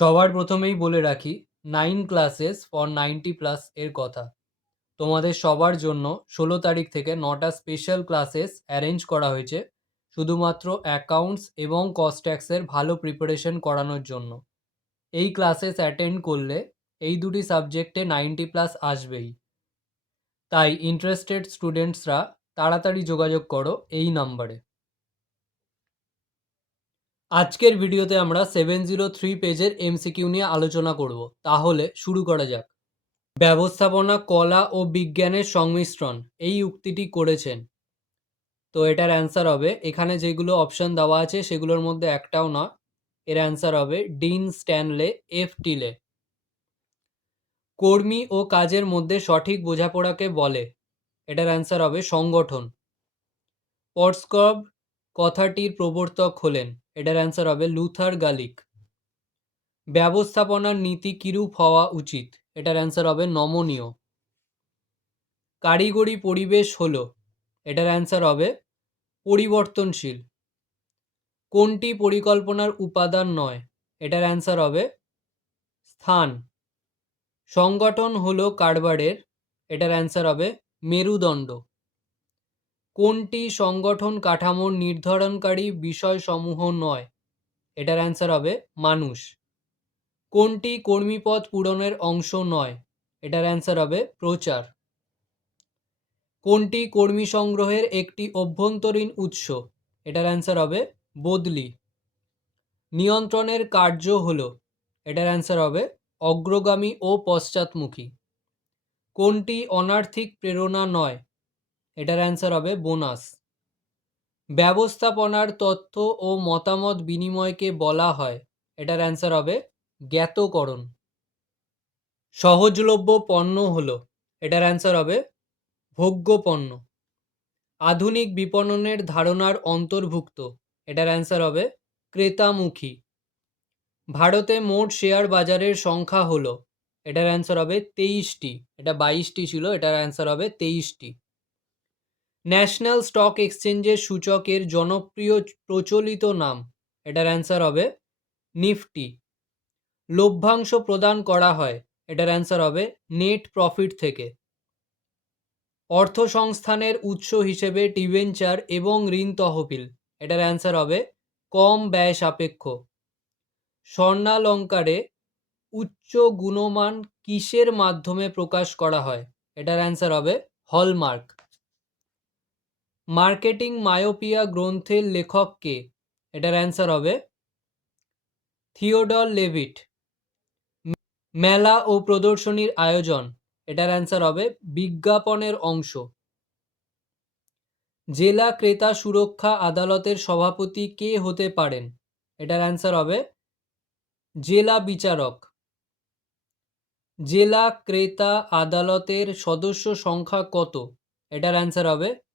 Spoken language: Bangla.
সবার প্রথমেই বলে রাখি nine classes for ninety plus এর কথা। তোমাদের সবার জন্য ষোলো তারিখ থেকে নটা স্পেশাল ক্লাসেস অ্যারেঞ্জ করা হয়েছে, শুধুমাত্র অ্যাকাউন্টস এবং কস্ট ট্যাক্সের ভালো প্রিপারেশন করানোর জন্য। এই ক্লাসেস অ্যাটেন্ড করলে এই দুটি সাবজেক্টে নাইনটি প্লাস আসবেই। তাই ইন্টারেস্টেড স্টুডেন্টসরা তাড়াতাড়ি যোগাযোগ করো এই নাম্বারে আজকের ভিডিওতে আমরা সেভেন জিরো থ্রি পেজের এমসিকিউ নিয়ে আলোচনা করব। তাহলে শুরু করা যাক। ব্যবস্থাপনা, কলা ও বিজ্ঞানের সংমিশ্রণ, এই উক্তিটি করেছেন। তো এটার অ্যান্সার হবে, এখানে যেগুলো অপশন দেওয়া আছে সেগুলোর মধ্যে একটাও না। এর অ্যান্সার হবে, ডিন স্ট্যানলে, এফ টিলে। কর্মী ও কাজের মধ্যে সঠিক বোঝাপড়াকে বলে। এটার অ্যান্সার হবে, সংগঠন। পটস্কব কথাটির প্রবর্তক হলেন। এটার অ্যান্সার হবে লুথার গালিক। ব্যবস্থাপনার নীতি কিরূপ হওয়া উচিত? এটার অ্যান্সার হবে নমনীয়। কারিগরি পরিবেশ হলো। এটার অ্যান্সার হবে পরিবর্তনশীল। কোনটি পরিকল্পনার উপাদান নয়? এটার অ্যান্সার হবে স্থান। সংগঠন হলো কারবারের। এটার অ্যান্সার হবে মেরুদণ্ড। কোনটি সংগঠন কাঠামোর নির্ধারণকারী বিষয়সমূহ নয়? এটার অ্যান্সার হবে মানুষ। কোনটি কর্মীপদ পূরণের অংশ নয়? এটার অ্যান্সার হবে প্রচার। কোনটি কর্মী সংগ্রহের একটি অভ্যন্তরীণ উৎস? এটার অ্যান্সার হবে বদলি। নিয়ন্ত্রণের কার্য হল। এটার অ্যান্সার হবে অগ্রগামী ও পশ্চাৎমুখী। কোনটি অনার্থিক প্রেরণা নয়? এটার অ্যান্সার হবে বোনাস ব্যবস্থাপনার তথ্য ও মতামত বিনিময়কে বলা হয়, এটার অ্যান্সার হবে জ্ঞাতকরণ। সহজলভ্য পণ্য হলো, এটার অ্যান্সার হবে ভোগ্য পণ্য আধুনিক বিপণনের ধারণার অন্তর্ভুক্ত, এটার অ্যান্সার হবে ক্রেতামুখী। ভারতে মোট শেয়ার বাজারের সংখ্যা হলো, এটার অ্যান্সার হবে তেইশটি, এটা বাইশটি ছিল, এটার অ্যান্সার হবে তেইশটি। ন্যাশনাল স্টক এক্সচেঞ্জের সূচকের জনপ্রিয় প্রচলিত নাম। এটার অ্যান্সার হবে নিফটি। লভ্যাংশ প্রদান করা হয়। এটার অ্যান্সার হবে নেট প্রফিট থেকে। অর্থ সংস্থানের উৎস হিসেবে টিভেঞ্চার এবং ঋণ তহবিল। এটার অ্যান্সার হবে কম ব্যয় সাপেক্ষ। স্বর্ণালঙ্কারে উচ্চ গুণমান কিসের মাধ্যমে প্রকাশ করা হয়? এটার অ্যান্সার হবে হলমার্ক। মার্কেটিং মায়োপিয়া গ্রন্থের লেখক কে এটার অ্যান্সার হবে থিওডর লেভিট। মেলা ও প্রদর্শনীর আয়োজন, এটার অ্যান্সার হবে বিজ্ঞাপনের অংশ। জেলা ক্রেতা সুরক্ষা আদালতের সভাপতি কে হতে পারেন, এটার অ্যান্সার হবে জেলা বিচারক। জেলা ক্রেতা আদালতের সদস্য সংখ্যা কত, এটার অ্যান্সার হবে